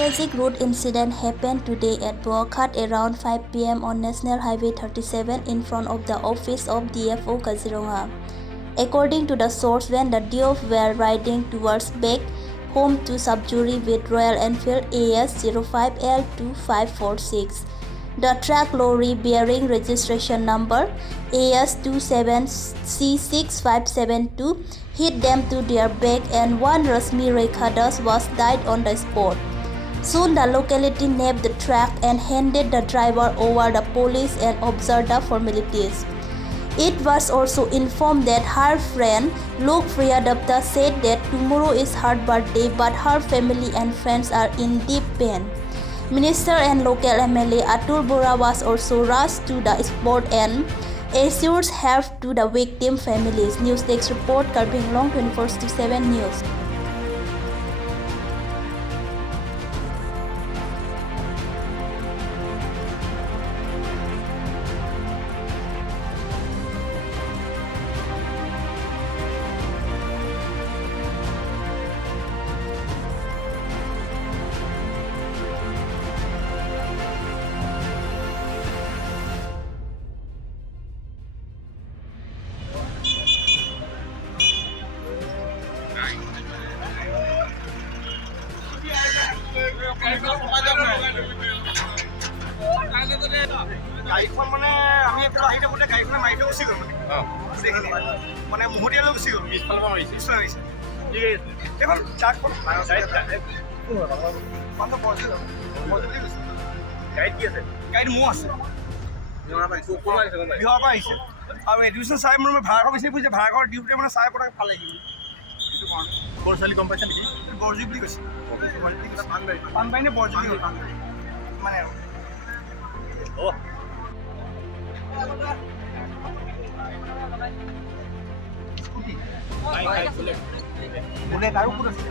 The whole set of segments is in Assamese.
tragic road incident happened today at BokakhatA around 5 p.m. on National Highway 37 in front of the office of DFO Kazironga. According to the source, when the duo were riding towards back home to Subjury with Royal Enfield AS05L2546, the truck lorry bearing registration number AS27C6572 hit them to their back and one Rasmi Rekhadas was died on the spot. Soon the locality nabbed the truck and handed the driver over the police and observed the formalities. It was also informed that her friend Lok Priyadapta said that tomorrow is her birthday but her family and friends are in deep pain. Minister and local MLA Atul Bora was also rushed to the spot and assures help to the victim families. News Desk report, Karbing Long 24/7 News. গাড়ীখন মানে আমি এফালে আহি থাকোঁতে গাড়ীখনে মাৰি থৈ গুচি গ'ল সেইখিনি মানে মুহূৰ্তীয়ালৈ গুচি গ'ল পিছফালৰ পৰা মাৰিছে এইখন ট্ৰাকখন গাড়ীত কি আছে গাড়ীত মোৰ আছে বিহাৰৰ পৰা আহিছে আৰু এডুকেশ্যন চাই মোৰ ভাড়াঘৰ বিচাৰি ফুৰিছে ভাড়াঘৰ দিওঁতে মানে চাই পটাক ভাল লাগি গ'ল বৰচালি গম পাইছে নেকি বৰজুই বুলি কৈছে পানবাৰী নে বৰজুই মানে আৰু বুলেট আৰু ক'ত আছে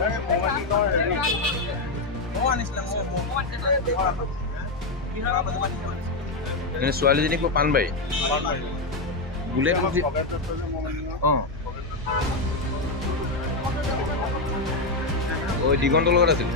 ছোৱালীজনীক পানবাৰী বুলেট অঁ দিগন্তৰ লগত আছিল